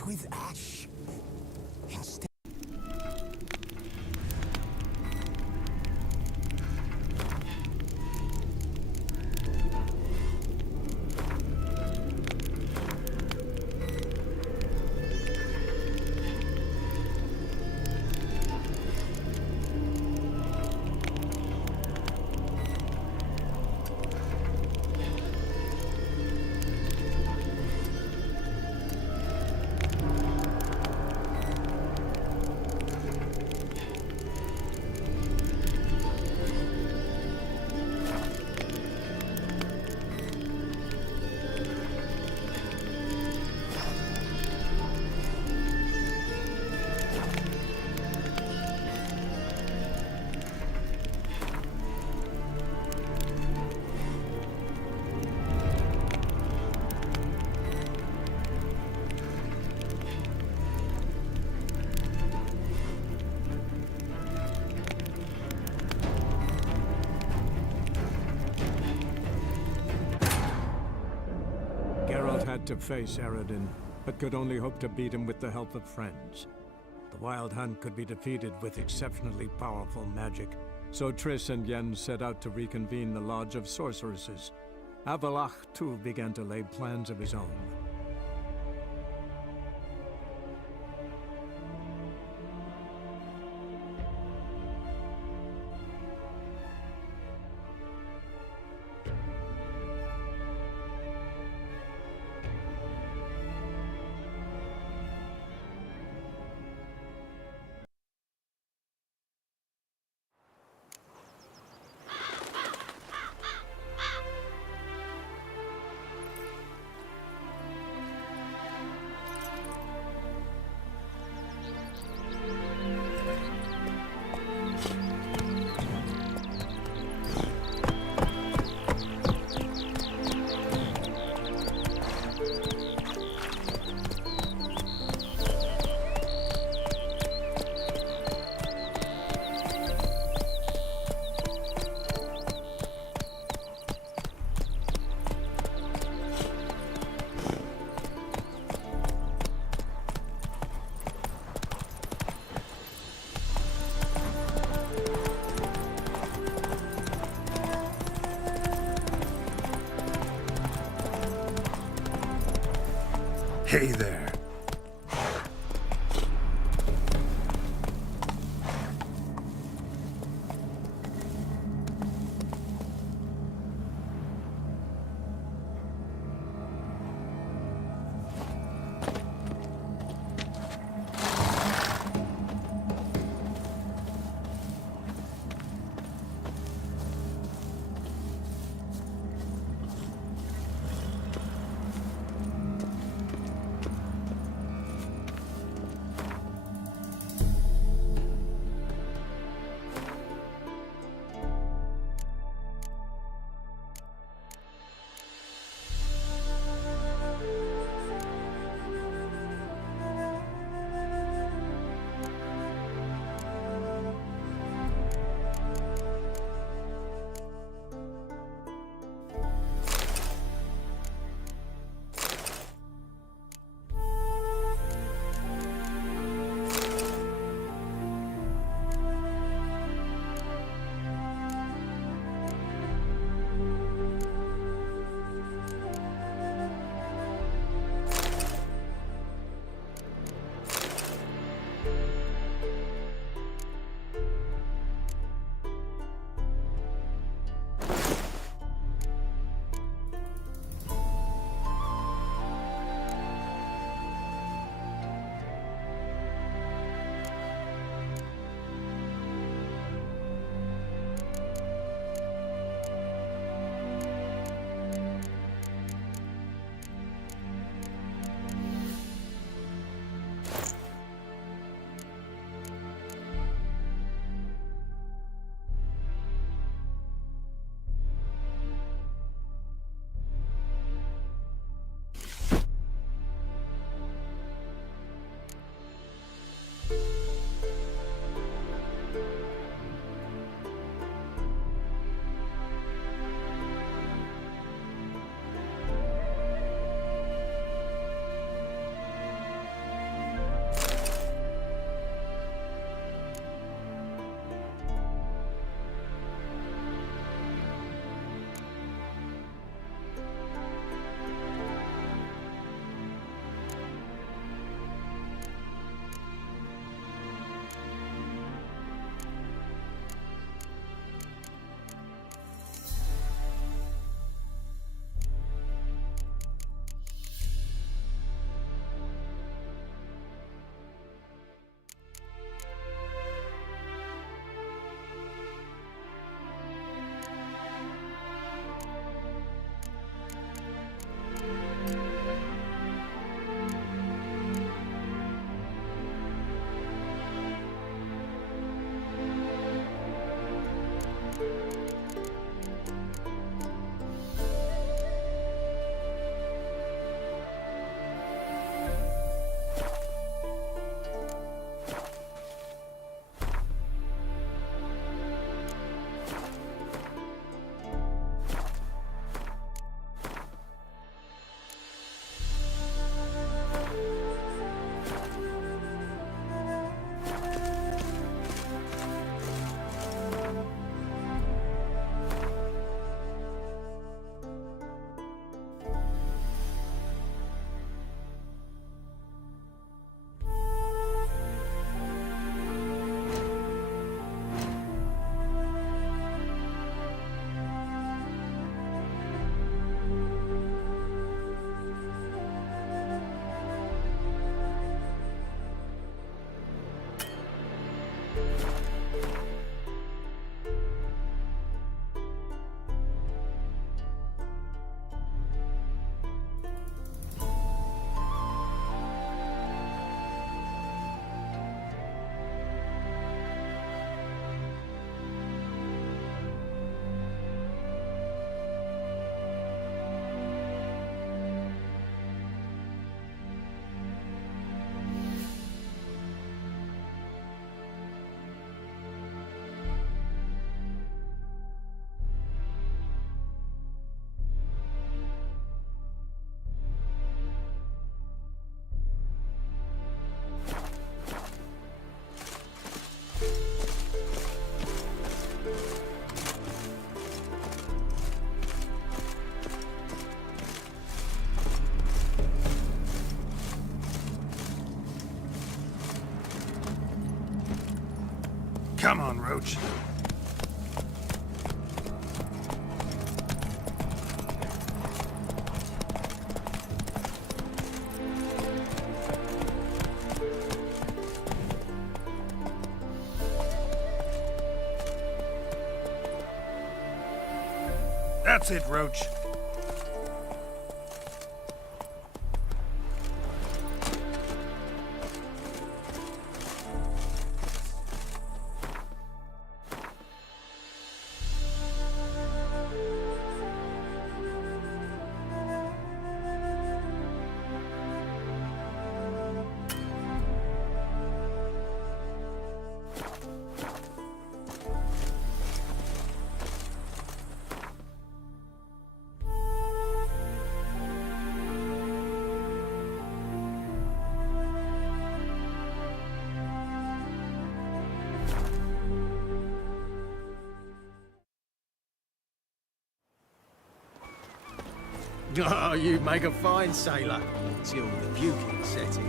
as with ash. Instead. Geralt had to face Eredin, but could only hope to beat him with the help of friends. The Wild Hunt could be defeated with exceptionally powerful magic, so Triss and Yen set out to reconvene the Lodge of Sorceresses. Avallac'h, too, began to lay plans of his own. Hey there. Come on, Roach. That's it, Roach. Oh, you make a fine sailor. Till the bugle set in.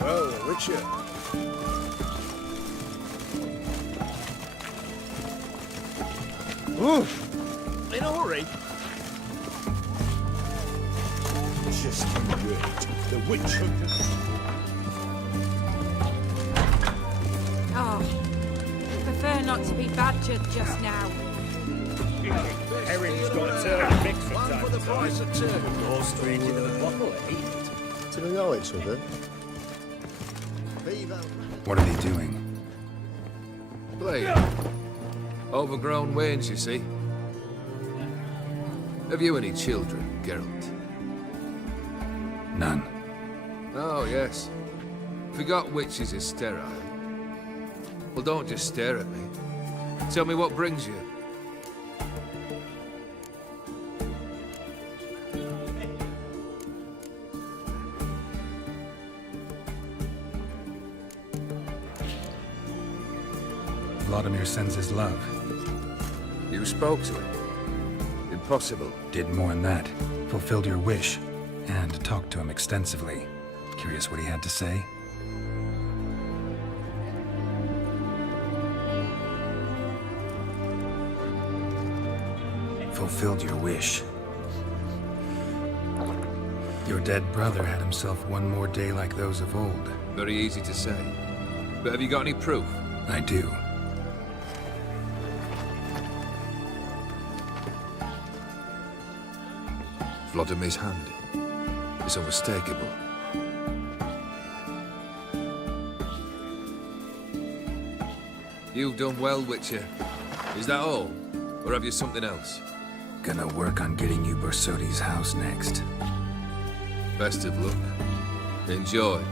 Well, Richard. Oof! In a hurry? Just you wait. The witch hunter. Oh, prefer not to be badgered just now. Herring's got a turn mix from time to time. Go straight into the bottle and eat it. Do they know each other? What are they doing? Playing. Overgrown wains, you see. Have you any children, Geralt? None. Oh, yes. Forgot witches is sterile. Well, don't just stare at me. Tell me what brings you. Vladimir sends his love. You spoke to him. Impossible. Did more than that. Fulfilled your wish. And talked to him extensively. Curious what he had to say? Fulfilled your wish. Your dead brother had himself one more day like those of old. Very easy to say. But have you got any proof? I do. Vladimir's hand. It's unmistakable. You've done well, Witcher. Is that all? Or have you something else? Gonna work on getting you Borsodi's house next. Best of luck. Enjoy.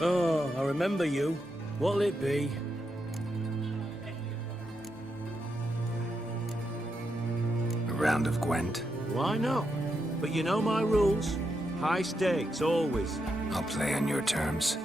Oh, I remember you. What'll it be? A round of Gwent. Why not? But you know my rules. High stakes, always. I'll play on your terms.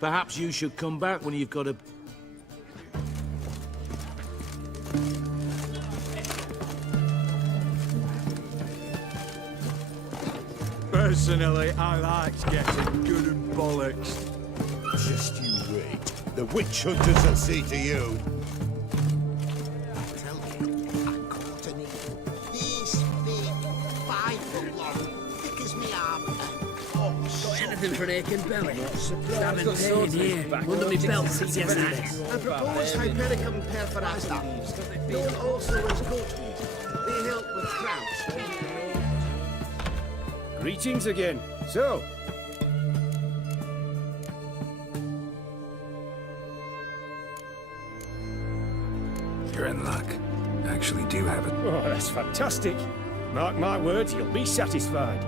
Perhaps you should come back when you've got a... Personally, I like getting good and bollocks. Just you wait. The witch hunters will see to you. I tell you, I caught an eagle. This big, 5 foot long, thick as me arm. Got anything for an aching belly? Stabbing pain here, under me belt since yesterday. I propose Hypericum perforata. Known also as goatweed. They help with cramps. Greetings again. So, You're in luck. I actually do have it. oh, that's fantastic. Mark my words, you'll be satisfied.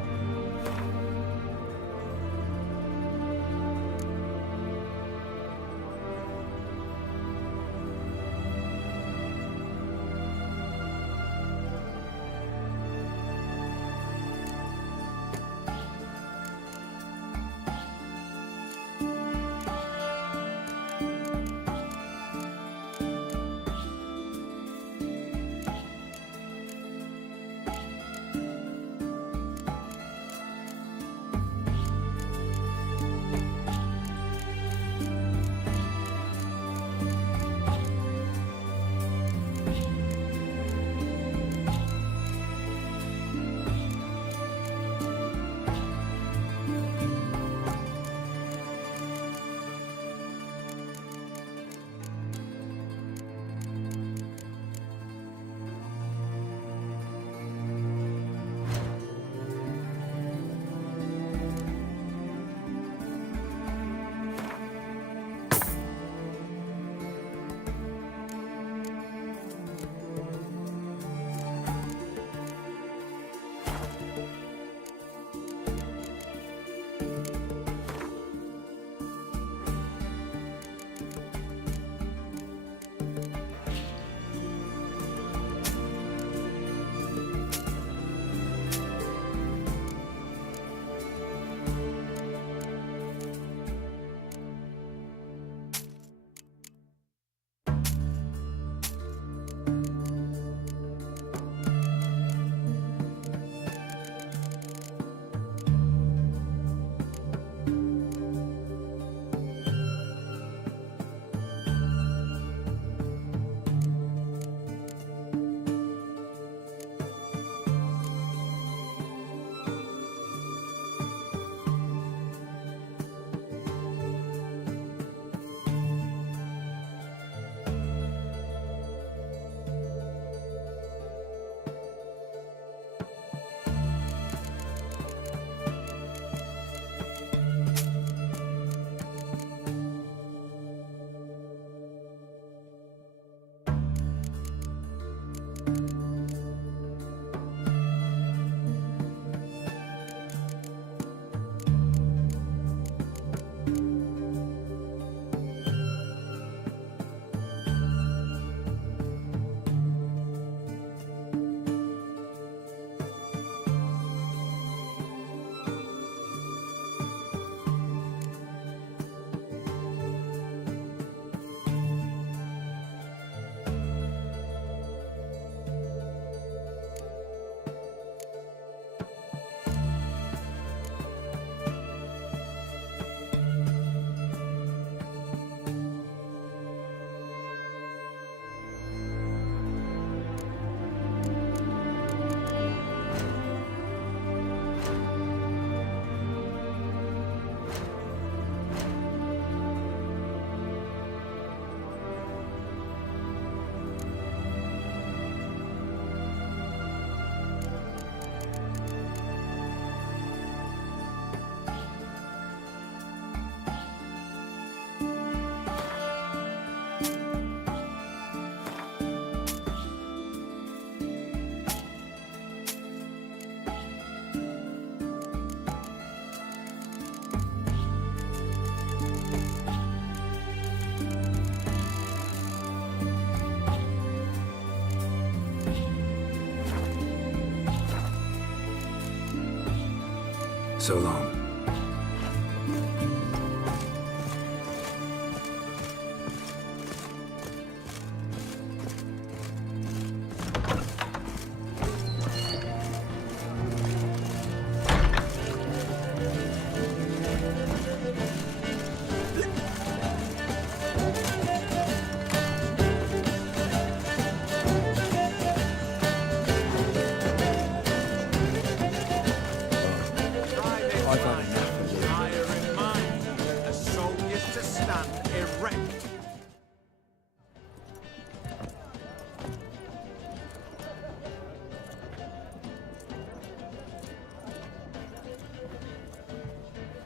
So long.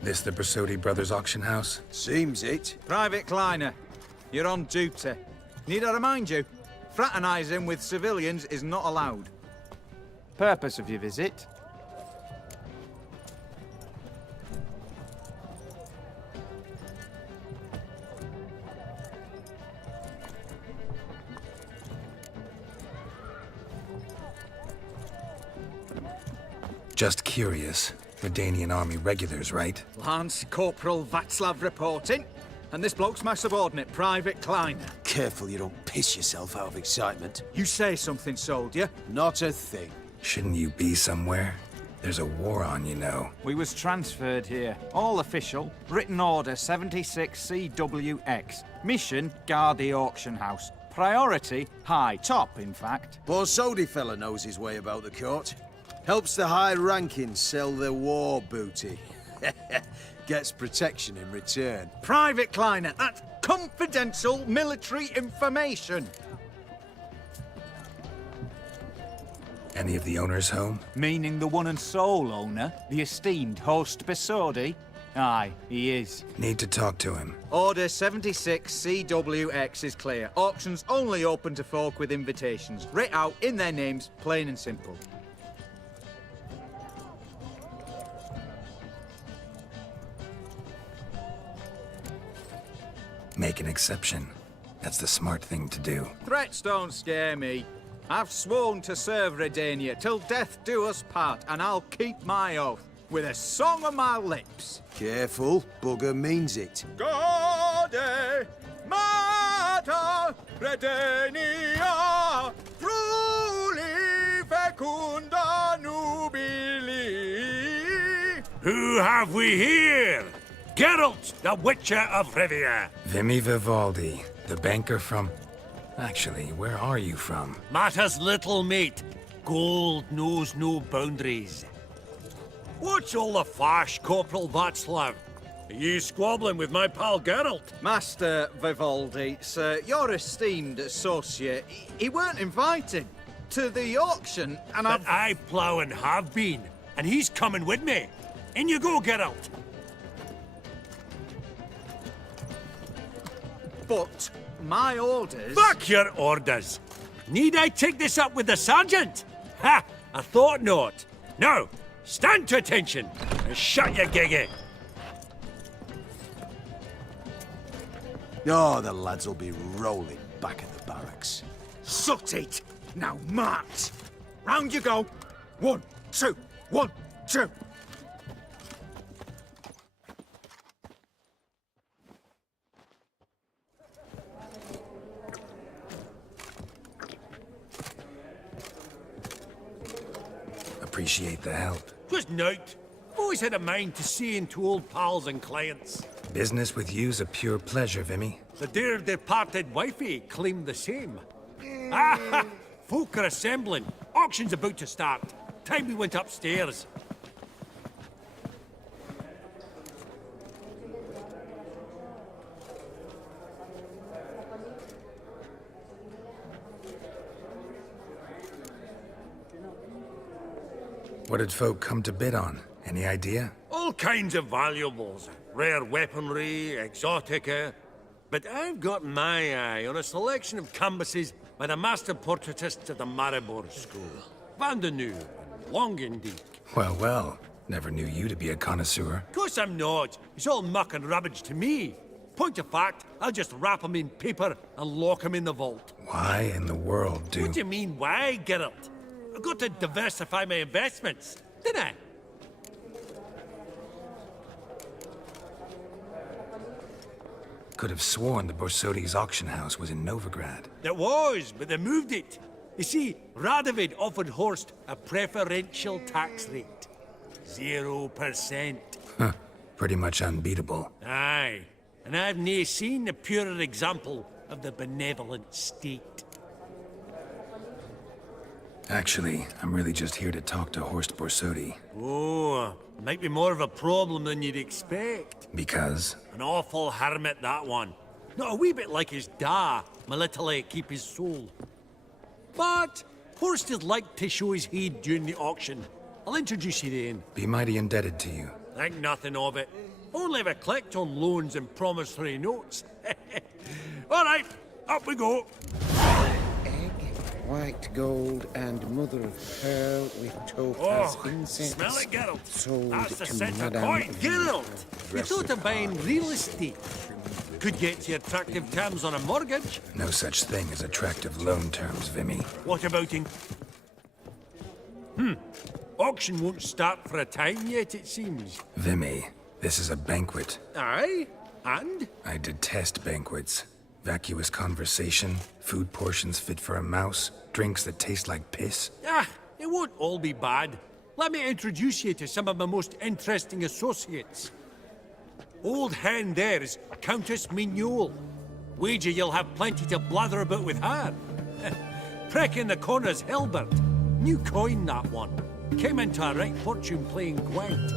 This the Bersodi Brothers auction house? Seems it. Private Kleiner, you're on duty. Need I remind you? Fraternizing with civilians is not allowed. Purpose of your visit? Just curious. Redanian army regulars, right? Lance Corporal Václav reporting. And this bloke's my subordinate, Private Kleiner. Careful you don't piss yourself out of excitement. You say something, soldier. Not a thing. Shouldn't you be somewhere? There's a war on, you know. We was transferred here. All official. Written order 76CWX. Mission, guard the auction house. Priority, high. Top, in fact. Borsodi fella knows his way about the court. Helps the high rankings sell their war booty. Gets protection in return. Private Kleiner, that's confidential military information. Any of the owners home? Meaning the one and sole owner, the esteemed host Bersodi? Aye, he is. Need to talk to him. Order 76CWX is clear. Auctions only open to folk with invitations. Writ out in their names, plain and simple. Make an exception. That's the smart thing to do. Threats don't scare me. I've sworn to serve Redania till death do us part, and I'll keep my oath with a song on my lips. Careful, bugger means it. Gaude Mater Redania, truly fecunda nubili. Who have we here? Geralt, the Witcher of Rivia. Vimy Vivaldi, the banker from... Actually, where are you from? Matters little, mate. Gold knows no boundaries. What's all the fash, Corporal Václav? Are you squabbling with my pal Geralt? Master Vivaldi, sir, your esteemed associate, he weren't invited to the auction, and But I plough and have been, and he's coming with me. In you go, Geralt. But my orders... Fuck your orders! Need I take this up with the sergeant? Ha! I thought not. Now, stand to attention and shut your giggy. Oh, the lads will be rolling back at the barracks. Sut it! Now march! Round you go! 1, 2, 1, 2! Appreciate the help. Just note, I've always had a mind to see into old pals and clients. Business with you's a pure pleasure, Vimy. The dear departed wifey claimed the same. Ah, folk are assembling. Auction's about to start. Time we went upstairs. What did folk come to bid on? Any idea? All kinds of valuables. Rare weaponry, exotica. But I've got my eye on a selection of canvases by the master portraitists of the Maribor School. Van de Nieuw and Longendijk. Well, well. Never knew you to be a connoisseur. Of course I'm not. It's all muck and rubbish to me. Point of fact, I'll just wrap them in paper and lock them in the vault. Why in the world do... What do you mean, why, Geralt? I've got to diversify my investments, didn't I? Could have sworn the Borsodi's auction house was in Novigrad. It was, but they moved it. You see, Radovid offered Horst a preferential tax rate. 0%. Huh. Pretty much unbeatable. Aye. And I've nae seen a purer example of the benevolent state. Actually, I'm really just here to talk to Horst Borsodi. Oh, might be more of a problem than you'd expect. Because? An awful hermit, that one. Not a wee bit like his da, my little keep his soul. But Horst is like to show his heed during the auction. I'll introduce you then. Be mighty indebted to you. Think nothing of it. Only if I collect on loans and promissory notes. All right, up we go. Egg, white gold, and mother of pearl with topaz incense. Smell it, Geralt. Sold That's the to centre Madame point. Geralt, you thought of buying Dressify. real estate. Could get you attractive terms on a mortgage. No such thing as attractive loan terms, Vimy. What about in... Auction won't start for a time yet, it seems. Vimy, this is a banquet. Aye? And? I detest banquets. Vacuous conversation, food portions fit for a mouse, drinks that taste like piss. Ah, it won't all be bad. Let me introduce you to some of my most interesting associates. Old hen there is Countess Mignole. Wager you'll have plenty to blather about with her. Prick in the corner's Hilbert. New coin, that one. Came into a right fortune playing Gwent.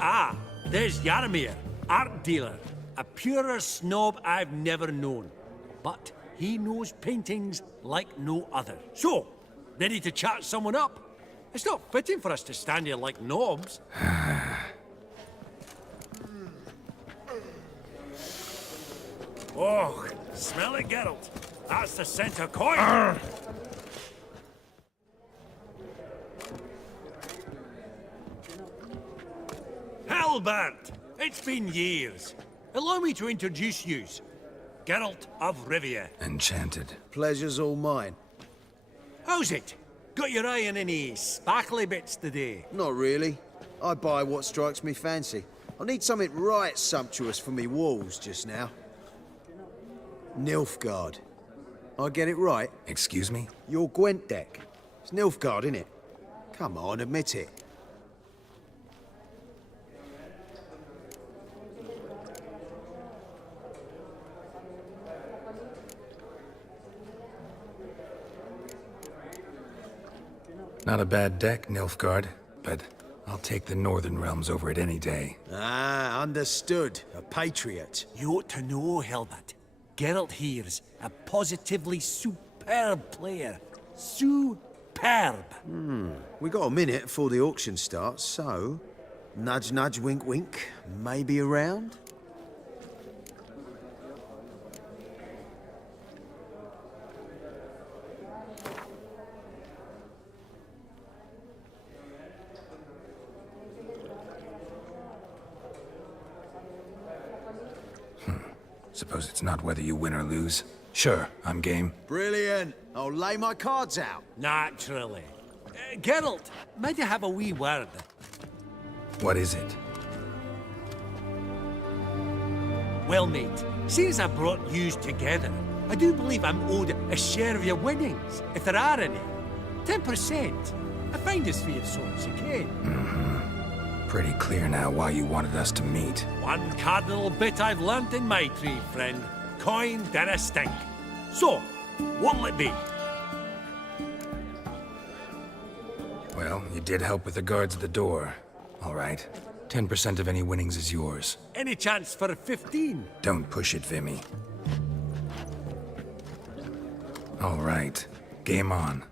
Ah, there's Yaramir, art dealer. A purer snob I've never known. But he knows paintings like no other. So, ready to chat someone up? It's not fitting for us to stand here like knobs. Oh, smell it, Geralt. That's the centre coin. Halbert! It's been years. Allow me to introduce yous. Geralt of Rivia. Enchanted. Pleasure's all mine. How's it? Got your eye on any sparkly bits today? Not really. I buy what strikes me fancy. I need something right sumptuous for me walls just now. Nilfgaard. I get it right? Excuse me? Your Gwent deck. It's Nilfgaard, innit? Come on, admit it. Not a bad deck, Nilfgaard, but I'll take the Northern Realms over it any day. Ah, understood. A patriot. You ought to know, Hilbert. Geralt here's a positively superb player. Superb. We got a minute before the auction starts, so... Nudge, nudge, wink, wink. Maybe around? Suppose it's not whether you win or lose. Sure, I'm game. Brilliant. I'll lay my cards out. Naturally. Geralt, might I have a wee word? What is it? Well, mate, since I brought yous together, I do believe I'm owed a share of your winnings, if there are any. 10%. I find this for your sorts again. Pretty clear now why you wanted us to meet. One cardinal bit I've learnt in my tree, friend. Coin dinna stink. So, what'll it be? Well, you did help with the guards at the door. All right. 10% of any winnings is yours. Any chance for 15? Don't push it, Vimy. All right. Game on.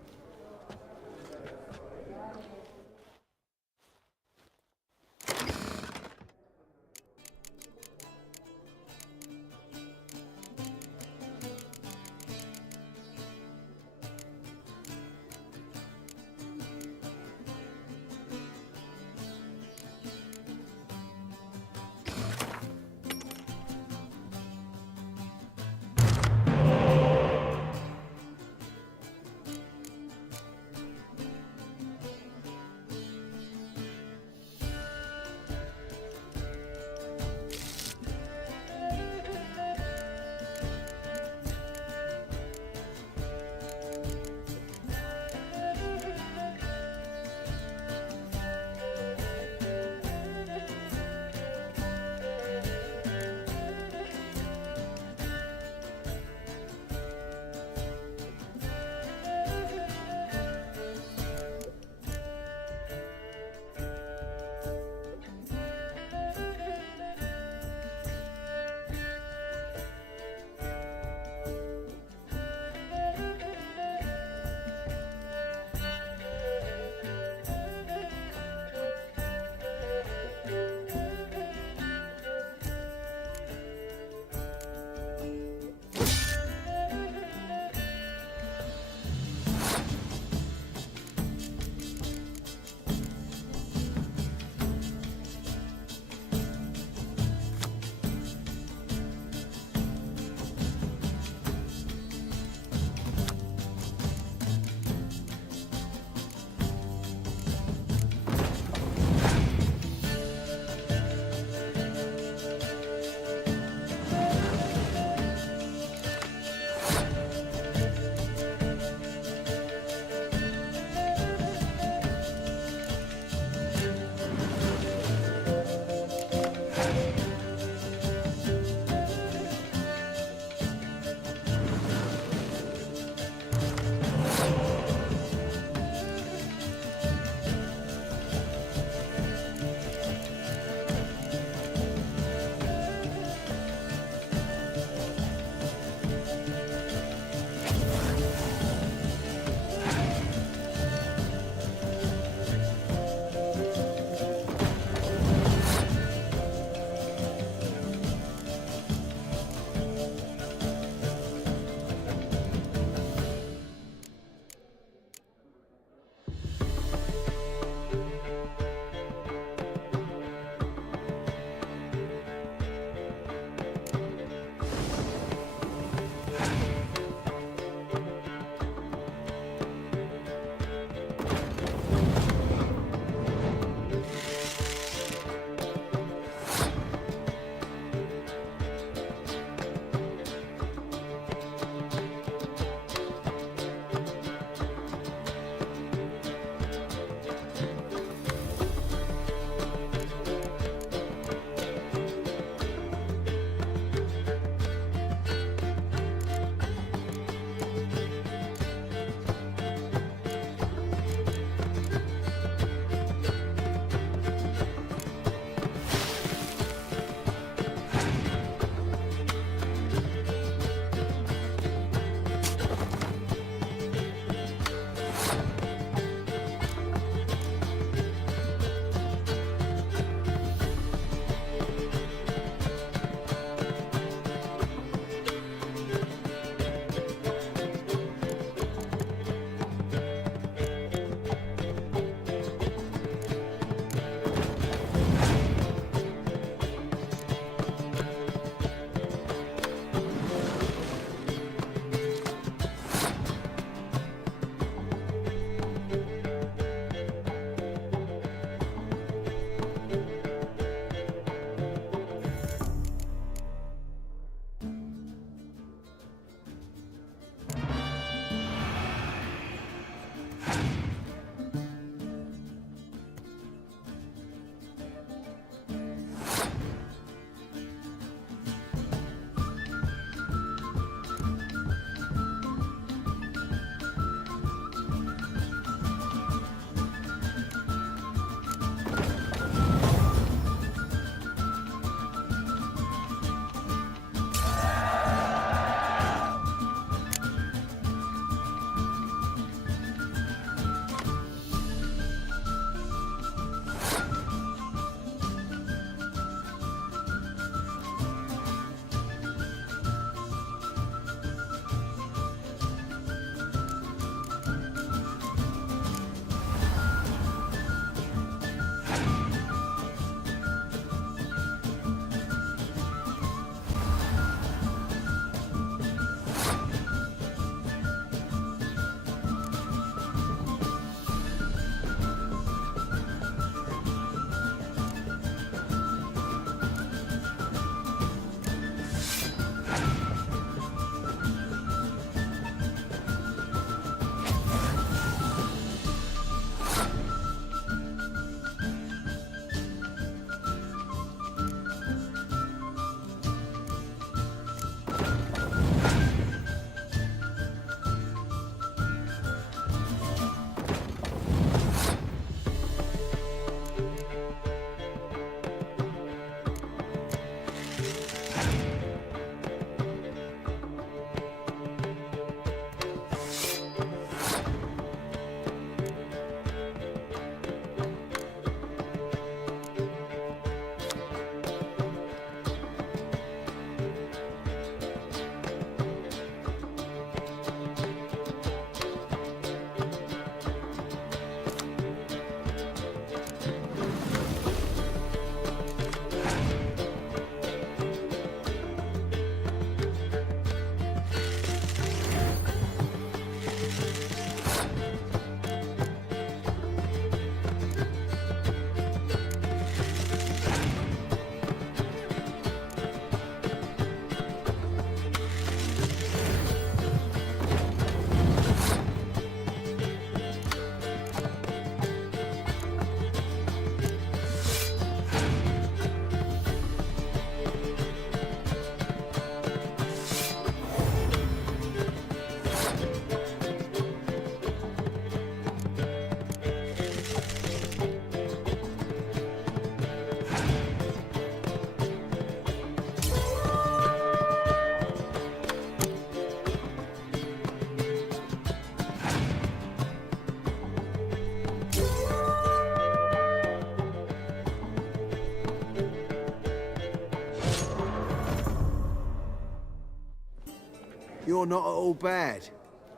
You're not at all bad.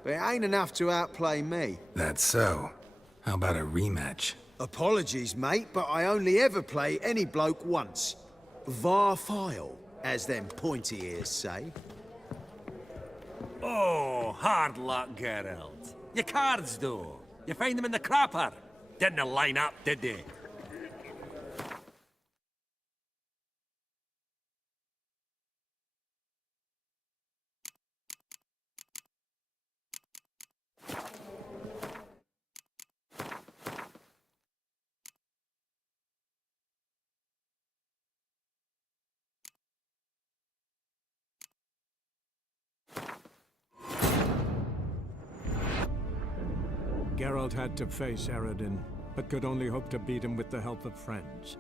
But it ain't enough to outplay me. That's so. How about a rematch? Apologies, mate, but I only ever play any bloke once. Var file, as them pointy ears say. Oh, hard luck, Geralt. Your cards, though. You find them in the crapper. Didn't line up, did they? Geralt had to face Eredin, but could only hope to beat him with the help of friends.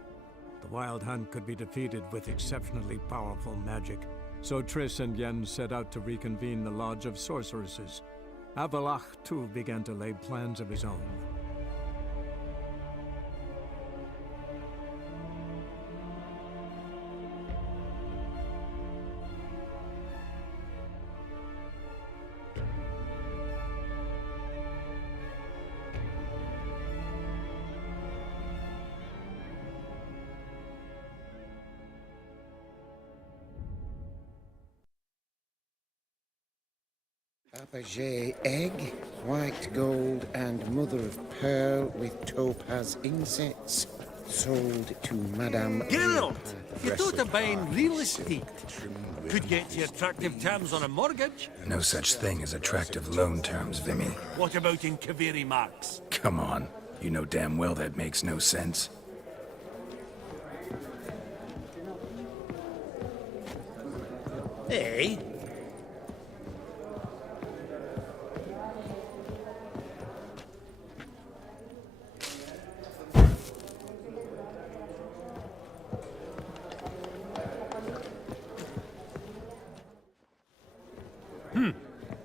The Wild Hunt could be defeated with exceptionally powerful magic, so Triss and Yen set out to reconvene the Lodge of Sorceresses. Avallac'h, too, began to lay plans of his own. Fabergé egg, white gold, and mother of pearl with topaz insets. Sold to Madame... Geralt, you thought of buying real estate. Could get you attractive terms on a mortgage. No such thing as attractive loan terms, Vimy. What about in Kaviri Marks? Come on. You know damn well that makes no sense. Hey?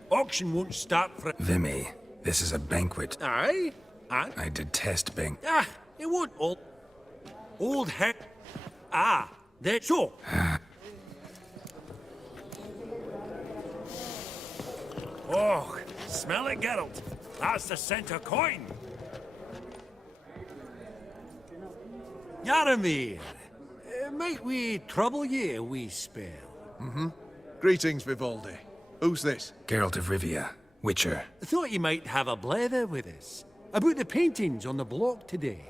Auction won't start for... Vimy, this is a banquet. Aye? I detest Ah, it won't all... Old heck... Ah, that's so. Oh, smell it, Geralt. That's the center coin. Yaramir, might we trouble ye a wee spell? Greetings, Vivaldi. Who's this? Geralt of Rivia, Witcher. Thought you might have a blether with us. About the paintings on the block today.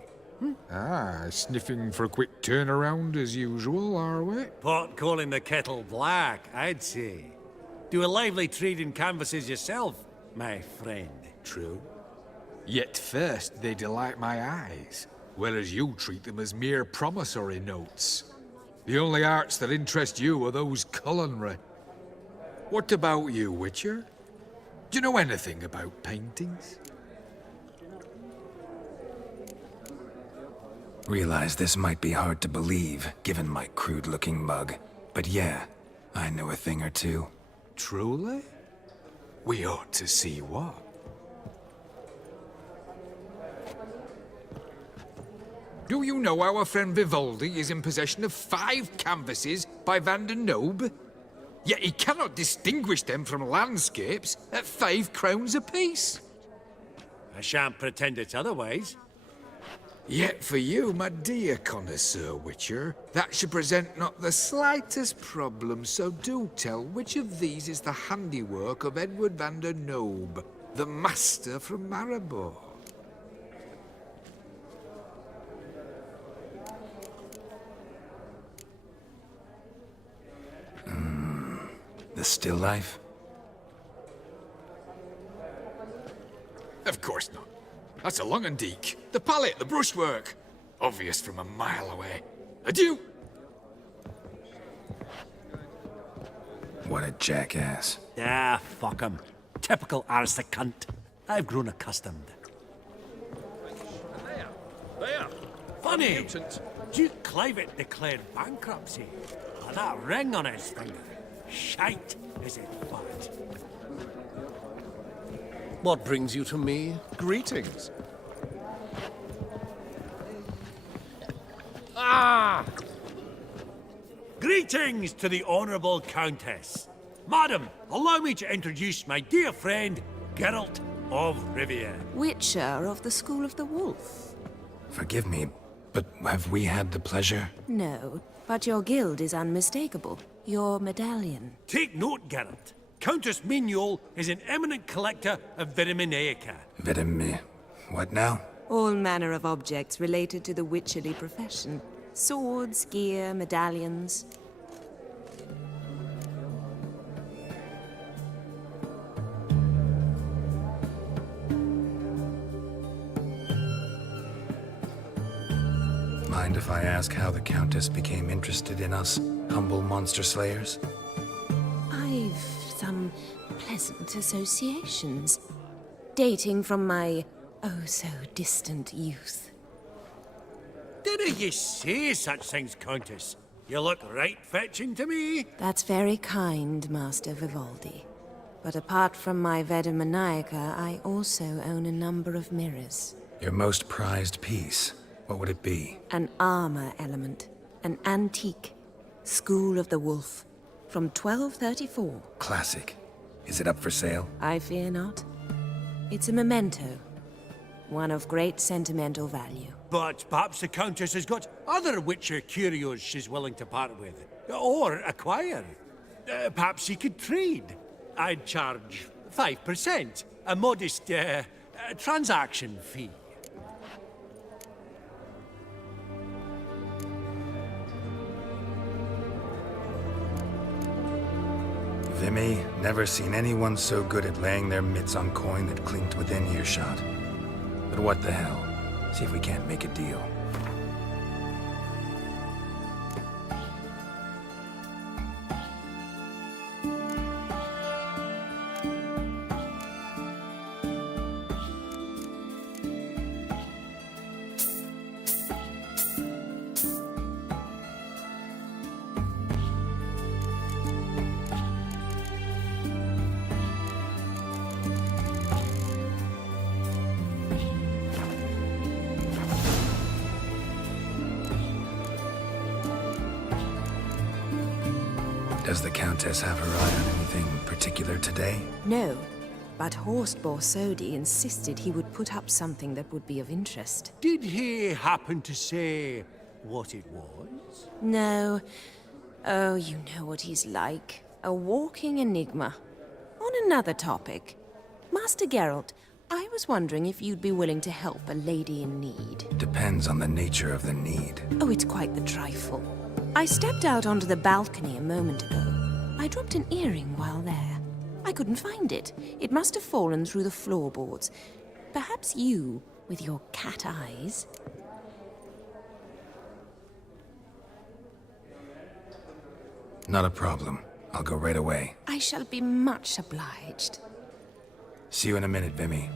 Ah, sniffing for a quick turnaround as usual, are we? Pot calling the kettle black, I'd say. Do a lively trade in canvases yourself, my friend. True. Yet first they delight my eyes, whereas you treat them as mere promissory notes. The only arts that interest you are those culinary. What about you, Witcher? Do you know anything about paintings? Realize this might be hard to believe, given my crude-looking mug. But yeah, I know a thing or two. Truly? We ought to see what. Do you know our friend Vivaldi is in possession of 5 canvases by Van der Nobe? Yet he cannot distinguish them from landscapes at 5 crowns apiece. I shan't pretend it's otherwise. Yet for you, my dear connoisseur Witcher, that should present not the slightest problem, so do tell which of these is the handiwork of Edward van der Nobe, the master from Maribor. The still life? Of course not. That's a Longendeek. The palette, the brushwork. Obvious from a mile away. Adieu! What a jackass. Ah, fuck him. Typical aristocrat. I've grown accustomed. There! Funny! Mutant. Duke Clivet declared bankruptcy. And that ring on his finger. Shite, is it fat? What brings you to me? Greetings. Ah! Greetings to the Honourable Countess. Madam, allow me to introduce my dear friend, Geralt of Rivia. Witcher of the School of the Wolf. Forgive me, but have we had the pleasure? No, but your guild is unmistakable. Your medallion. Take note, Geralt. Countess Mignol is an eminent collector of Viriminaica. What now? All manner of objects related to the witcherly profession. Swords, gear, medallions. Mind if I ask how the Countess became interested in us, humble monster slayers? I've some pleasant associations, dating from my oh-so-distant youth. Didn't you say such things, Countess? You look right fetching to me. That's very kind, Master Vivaldi. But apart from my Vedemaniaca, I also own a number of mirrors. Your most prized piece, what would it be? An armor element. An antique. School of the Wolf. From 1234. Classic. Is it up for sale? I fear not. It's a memento. One of great sentimental value. But perhaps the Countess has got other Witcher curios she's willing to part with. Or acquire. Perhaps she could trade. I'd charge 5%. A modest, transaction fee. Vimy, never seen anyone so good at laying their mitts on coin that clinked within earshot. But what the hell? See if we can't make a deal. Does the Countess have her eye on anything particular today? No, but Horst Borsodi insisted he would put up something that would be of interest. Did he happen to say what it was? No. Oh, you know what he's like. A walking enigma. On another topic. Master Geralt, I was wondering if you'd be willing to help a lady in need. Depends on the nature of the need. Oh, it's quite the trifle. I stepped out onto the balcony a moment ago. I dropped an earring while there. I couldn't find it. It must have fallen through the floorboards. Perhaps you, with your cat eyes... Not a problem. I'll go right away. I shall be much obliged. See you in a minute, Vimy.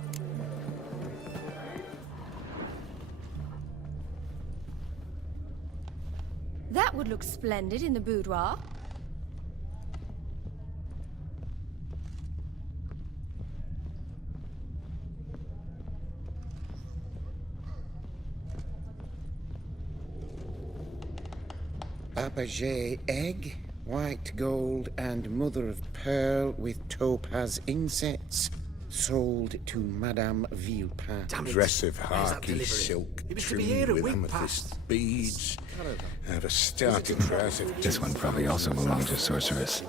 That would look splendid in the boudoir. Fabergé egg, white gold and mother of pearl with topaz insets. Sold to Madame Villepin. Dress of harky silk, trimmed with amethyst beads. Have a starting price of... This one probably also belongs to Sorceress.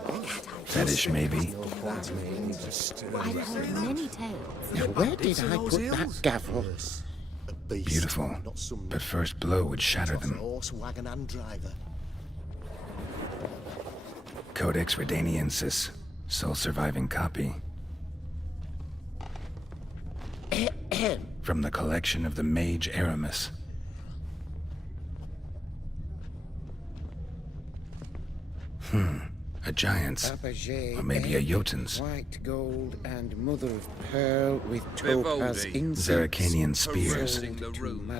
Fetish, maybe? I've heard many tales. Now, where did I put that gavel? Beautiful, but first blow would shatter them. Horse, wagon and driver. Codex Redaniensis, sole surviving copy. From the collection of the mage Aramis. A giant's. Or maybe a Jotun's. White gold and mother of pearl with topaz insets. Zeracanian spears.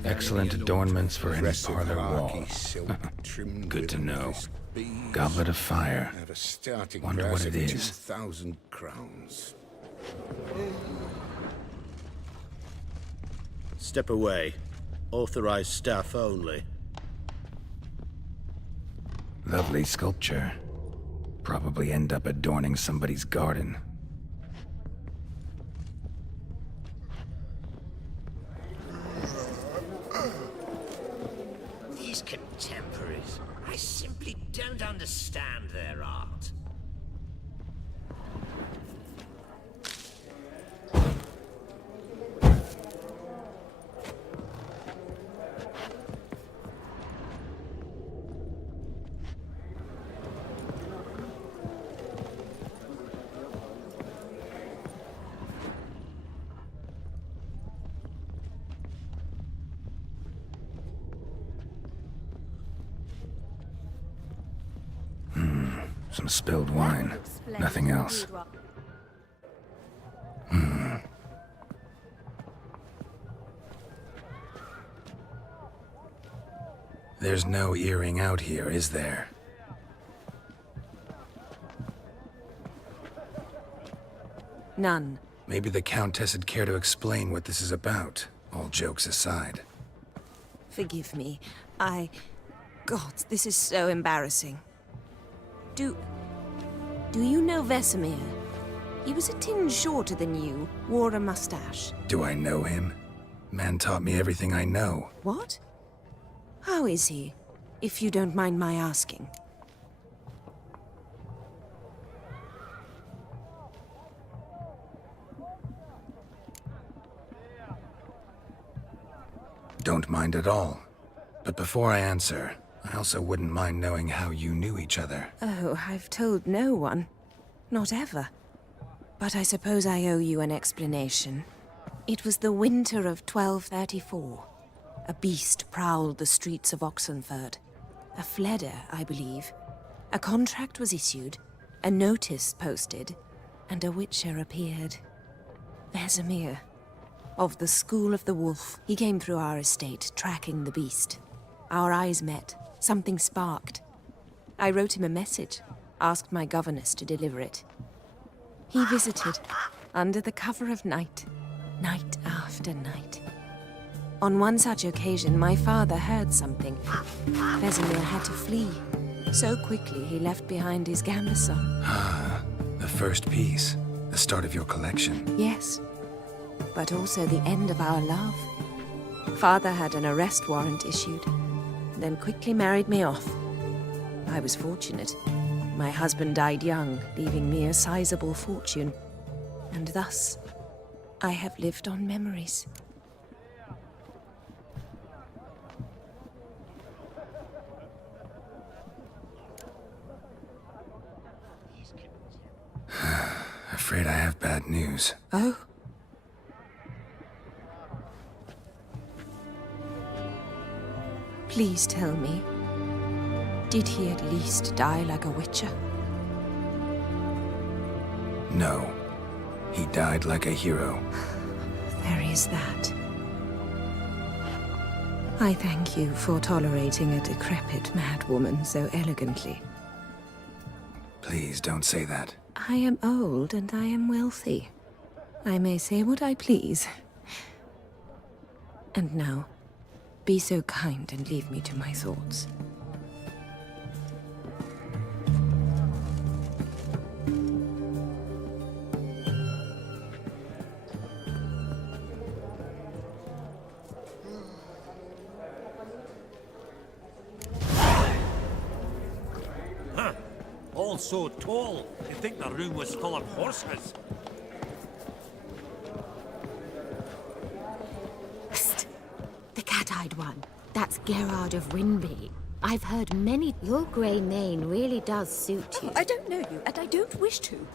Excellent adornments for any parlor wall. Good to know. Goblet of fire. Wonder what it is. 2,000 crowns. Step away. Authorized staff only. Lovely sculpture. Probably end up adorning somebody's garden. These contemporaries, I simply don't understand their art. Some spilled wine. Nothing else. There's no earring out here, is there? None. Maybe the Countess would care to explain what this is about, all jokes aside. Forgive me. God, this is so embarrassing. Do you know Vesemir? He was a tinge shorter than you, wore a mustache. Do I know him? Man taught me everything I know. What? How is he, if you don't mind my asking? Don't mind at all. But before I answer, I also wouldn't mind knowing how you knew each other. Oh, I've told no one. Not ever. But I suppose I owe you an explanation. It was the winter of 1234. A beast prowled the streets of Oxenford. A Fleder, I believe. A contract was issued, a notice posted, and a witcher appeared. Vesemir. Of the School of the Wolf. He came through our estate, tracking the beast. Our eyes met. Something sparked. I wrote him a message, asked my governess to deliver it. He visited, under the cover of night, night after night. On one such occasion, my father heard something. Vesemir had to flee. So quickly, he left behind his gambeson. Ah, the first piece. The start of your collection. Yes, but also the end of our love. Father had an arrest warrant issued, then quickly married me off. I was fortunate. My husband died young, leaving me a sizable fortune. And thus, I have lived on memories. Afraid I have bad news. Oh? Please tell me, did he at least die like a witcher? No. He died like a hero. There is that. I thank you for tolerating a decrepit madwoman so elegantly. Please don't say that. I am old and I am wealthy. I may say what I please. And now, be so kind and leave me to my thoughts. Huh. All so tall, you'd think the room was full of horses. The cat-eyed one. That's Gerard of Rinby. I've heard many... Your grey mane really does suit you. I don't know you, and I don't wish to.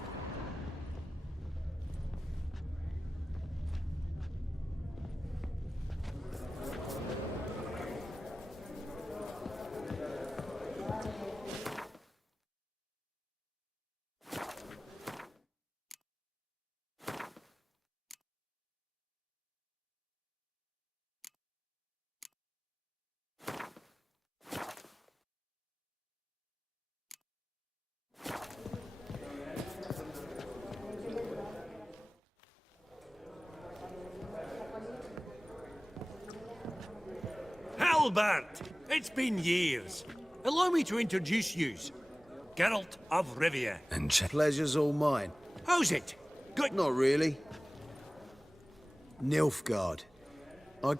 Albert! It's been years. Allow me to introduce yous. Geralt of Rivia. And Pleasure's all mine. How's it? Good. Not really. Nilfgaard.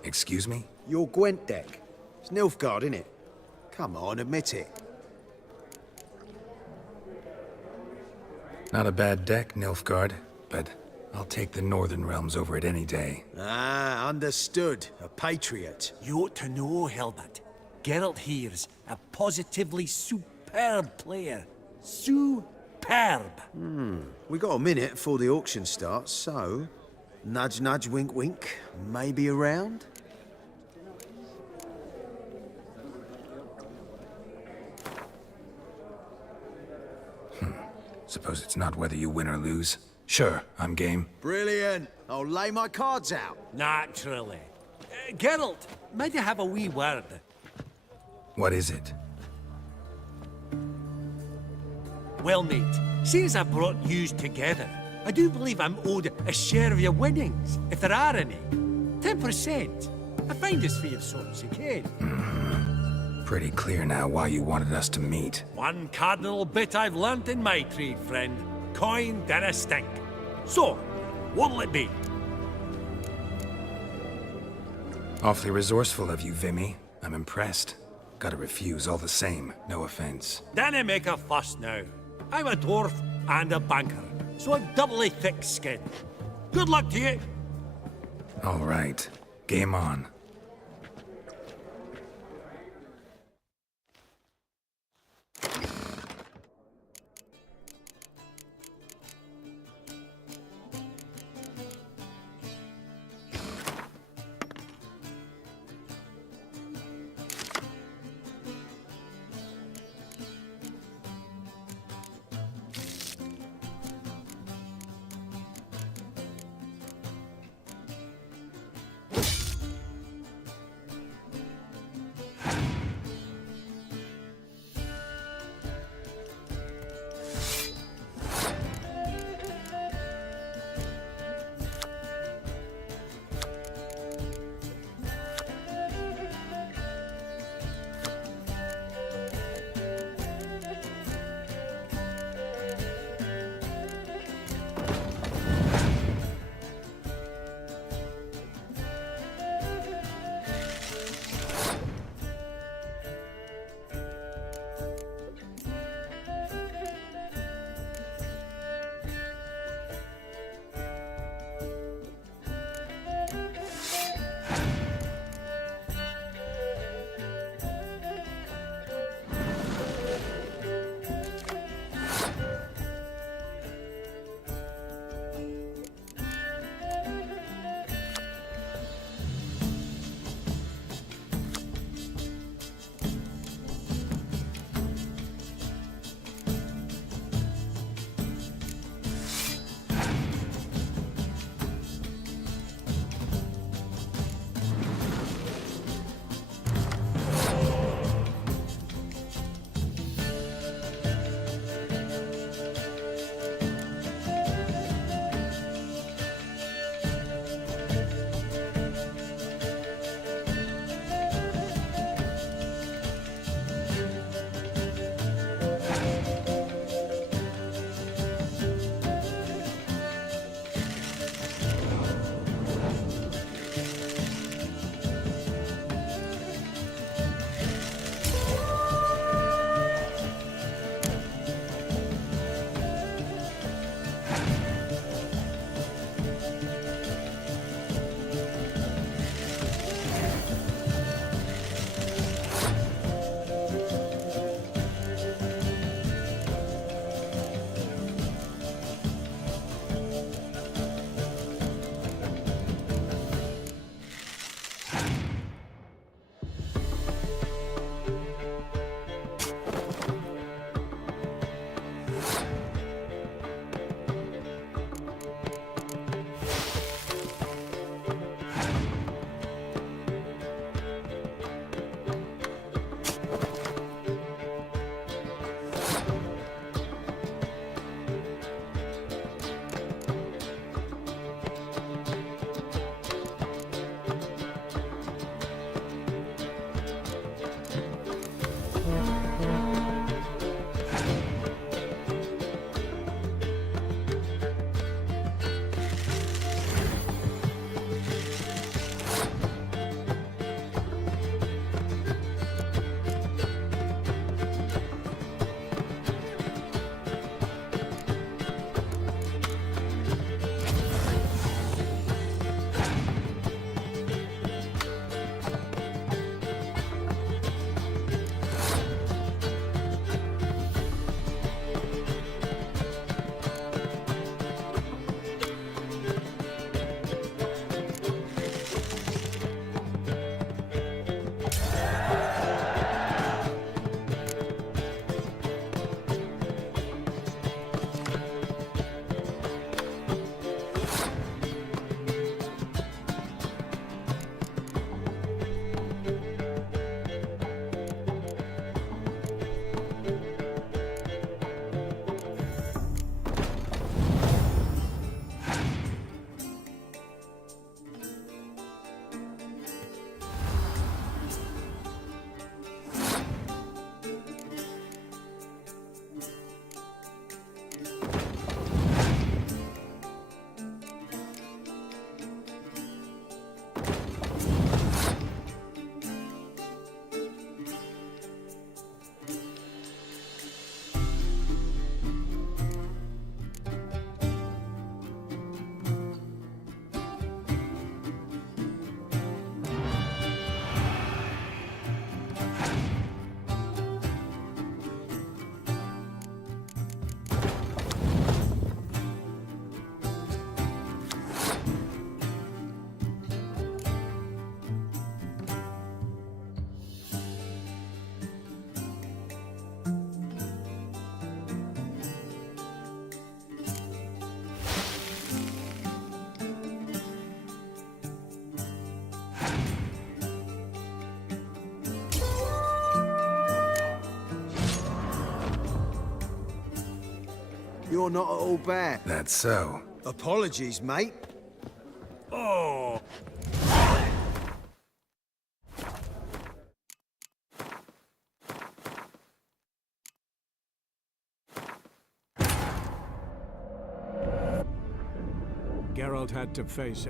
Excuse me? Your Gwent deck. It's Nilfgaard, innit? Come on, admit it. Not a bad deck, Nilfgaard, but I'll take the Northern Realms over it any day. Ah, understood. A patriot. You ought to know, Hilbert. Geralt here's a positively superb player. Superb. We got a minute before the auction starts, so... Nudge, nudge, wink, wink. Maybe around? Suppose it's not whether you win or lose. Sure, I'm game. Brilliant. I'll lay my cards out. Naturally. Geralt, might I have a wee word? What is it? Well, mate, seeing as I brought yous together, I do believe I'm owed a share of your winnings, if there are any. 10%. A finder's fee of sorts, you can. Pretty clear now why you wanted us to meet. One cardinal bit I've learnt in my trade, friend. Coin dinna stink. So, what'll it be? Awfully resourceful of you, Vimy. I'm impressed. Gotta refuse all the same, no offense. Dinna make a fuss now. I'm a dwarf and a banker, so a doubly thick skin. Good luck to you. All right, game on. You're not at all bad. That's so. Apologies, mate. Oh! Geralt had to face